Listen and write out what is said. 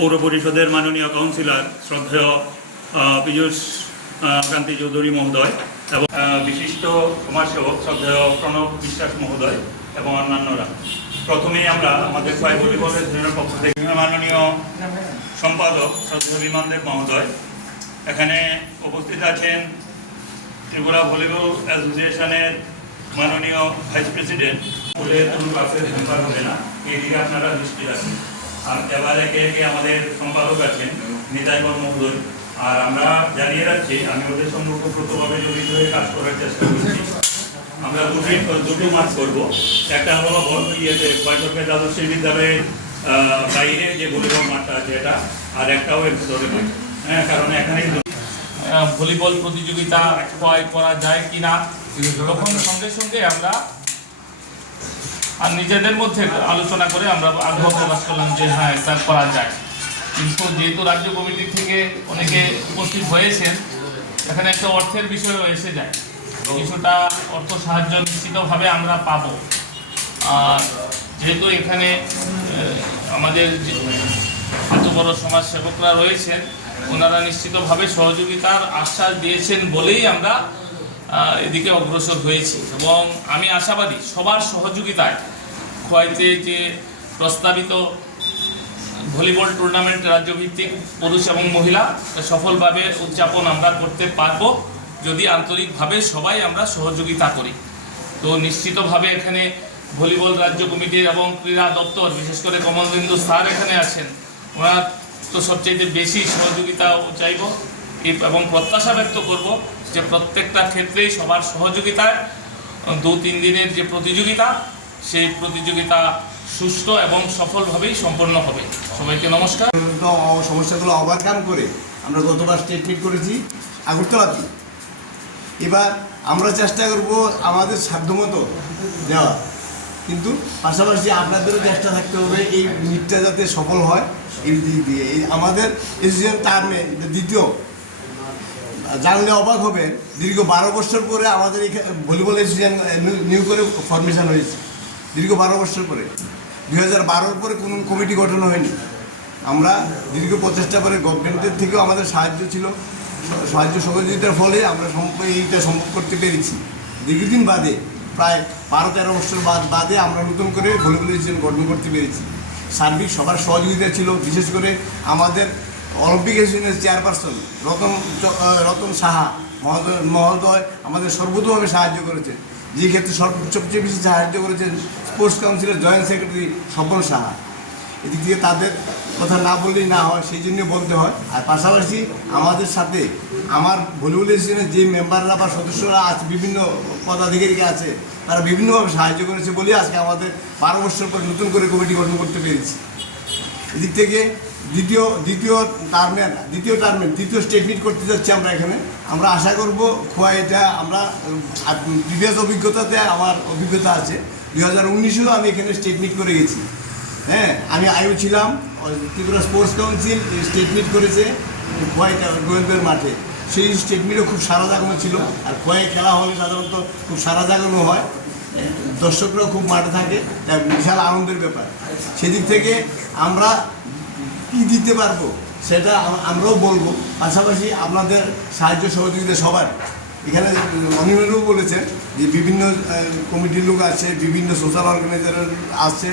পৌর পরিষদের মাননীয় কাউন্সিলর শ্রদ্ধেয় পীযূষ কান্তি চৌধুরী মহোদয় এবং বিশিষ্ট সমাজসেবক শ্রদ্ধেয় প্রণব বিশ্বাস মহোদয় এবং অন্যান্যরা। প্রথমেই আমরা আমাদের খোয়াই ভলিবল ইউনিয়নের পক্ষ থেকে মাননীয় সম্পাদক শ্রদ্ধেয় বিমান দেব মহোদয়, এখানে উপস্থিত আছেন ত্রিপুরা ভলিবল অ্যাসোসিয়েশনের মাননীয় ভাইস প্রেসিডেন্ট। স্কুলের কোনো ক্লাসের মেম্বার হবে না, এই দিকে আপনারা দৃষ্টি রাখেন। আর এবার একে একে আমাদের সম্পাদক আছেন নিতাই মহোদয়। আর আমরা জানিয়ে রাখছি, আমি ওদের সঙ্গে ওতপ্রোতভাবে জড়িত হয়ে কাজ করার চেষ্টা করছি। আমরা দুটো মাঠ করবো, একটা হলো বয়সরকার দ্বাদশ বিদ্যালয়ের বাইরে যে ভলিবল মাঠটা আছে এটা, আর একটাও এর ভিতরে মাঠ। হ্যাঁ, কারণ এখানে ভলিবল প্রতিযোগিতা করা যায় কিনা, তখন সঙ্গে সঙ্গে আমরা আর নিজেদের মধ্যে আলোচনা করে আমরা আগ্রহ প্রকাশ করলাম যে হ্যাঁ এটা করা যায়। কিন্তু যেহেতু রাজ্য কমিটি থেকে অনেকে উপস্থিত হয়েছেন, এখানে একটা অর্থের বিষয়ও এসে যায়। কিছুটা অর্থ সাহায্য নিশ্চিতভাবে আমরা পাব। আর যেহেতু এখানে আমাদের এত বড় সমাজসেবকরা রয়েছেন, ওনারা নিশ্চিতভাবে সহযোগিতার আশ্বাস দিয়েছেন বলেই আমরা এদিকে অগ্রসর হয়েছি। এবং আমি আশাবাদী সবার সহযোগিতায় খোয়াইতে যে প্রস্তাবিত ভলিবল টুর্নামেন্ট রাজ্যভিত্তিক পুরুষ এবং মহিলা সফলভাবে উদযাপন আমরা করতে পারব, যদি আন্তরিকভাবে সবাই আমরা সহযোগিতা করি। তো নিশ্চিতভাবে এখানে ভলিবল রাজ্য কমিটির এবং ক্রীড়া দপ্তর, বিশেষ করে কমলবিন্দু স্যার এখানে আছেন, ওনার তো সবচেয়ে বেশি সহযোগিতা চাইব এবং প্রত্যাশা ব্যক্ত করব যে প্রত্যেকটা ক্ষেত্রেই সবার সহযোগিতায় 2-3 দিনের যে প্রতিযোগিতা, সেই প্রতিযোগিতা সুষ্ঠু এবং সফলভাবেই সম্পন্ন হবে। সবাইকে নমস্কার। সমস্যাগুলো ওভারকাম করে আমরা গতবার স্টেট মিট করেছি আগরতলাতে। এবার আমরা চেষ্টা করব আমাদের সাধ্যমতো দেওয়া, কিন্তু পাশাপাশি আপনাদেরও চেষ্টা থাকতে হবে এই মিটটা যাতে সফল হয়। এই দিক দিয়ে আমাদের এসোসিয়েশন টার্মে দ্বিতীয়, জানলে অবাক হবেন, দীর্ঘ 12 বছর পরে আমাদের এই ভলিবল এসোসিয়েশন নিউ করে ফরমেশন হয়েছে। দীর্ঘ 12 বছর পরে 2012 পরে কোনো কমিটি গঠন হয়নি। আমরা দীর্ঘ প্রচেষ্টা করে গভর্নমেন্টের থেকেও আমাদের সাহায্য ছিল, সাহায্য সহযোগিতার ফলে আমরা এইটা সম্ভব করতে পেরেছি। দীর্ঘদিন বাদে প্রায় 12-13 বছর বাদে আমরা নতুন করে ভলিবল এসোসিয়েশন গঠন করতে পেরেছি। সার্বিক সবার সহযোগিতা ছিল, বিশেষ করে আমাদের অলিম্পিক অ্যাসোসিয়েশনের চেয়ারপারসন রতন সাহা মহোদয় আমাদের সর্বতোভাবে সাহায্য করেছেন। যে ক্ষেত্রে সবচেয়ে বেশি সাহায্য করেছেন স্পোর্টস কাউন্সিলের জয়েন্ট সেক্রেটারি স্বপন সাহা। এদিক থেকে তাদের কথা না বললেই না হয়, সেই জন্য বলতে হয়। আর পাশাপাশি আমাদের সাথে আমার ভলিবল অ্যাসোসিয়েশনের যে মেম্বাররা বা সদস্যরা আছে, বিভিন্ন পদাধিকারীরা আছে, তারা বিভিন্নভাবে সাহায্য করেছে বলে আজকে আমাদের 12 বছর পর নতুন করে কমিটি গঠন করতে পেরেছি। এদিক থেকে দ্বিতীয় স্টেট মিট করতে যাচ্ছি আমরা এখানে। আমরা আশা করব খোয়াইটা আমরা প্রিভিয়াস অভিজ্ঞতাতে আমার অভিজ্ঞতা আছে, 2019-এও আমি এখানে স্টেট মিট করে গেছি। হ্যাঁ, আমি আয়ু ছিলাম, Tripura sports council state meet করেছে খোয়াইটা গোয়েলবের মাঠে। সেই স্টেট মিটও খুব সারা জাগানো ছিল। আর খোয়াই খেলা হলে সাধারণত খুব সারা জাগানো হয়, দর্শকরাও খুব মাঠে থাকে, তাই বিশাল আনন্দের ব্যাপার। সেদিক থেকে আমরা কী দিতে পারবো সেটা আমরাও বলবো। পাশাপাশি আপনাদের সাহায্য সহযোগিতা সবার। এখানে অনিমেরও বলেছেন যে বিভিন্ন কমিটির লোক আছে, বিভিন্ন সোশ্যাল অর্গানাইজেশন আছে।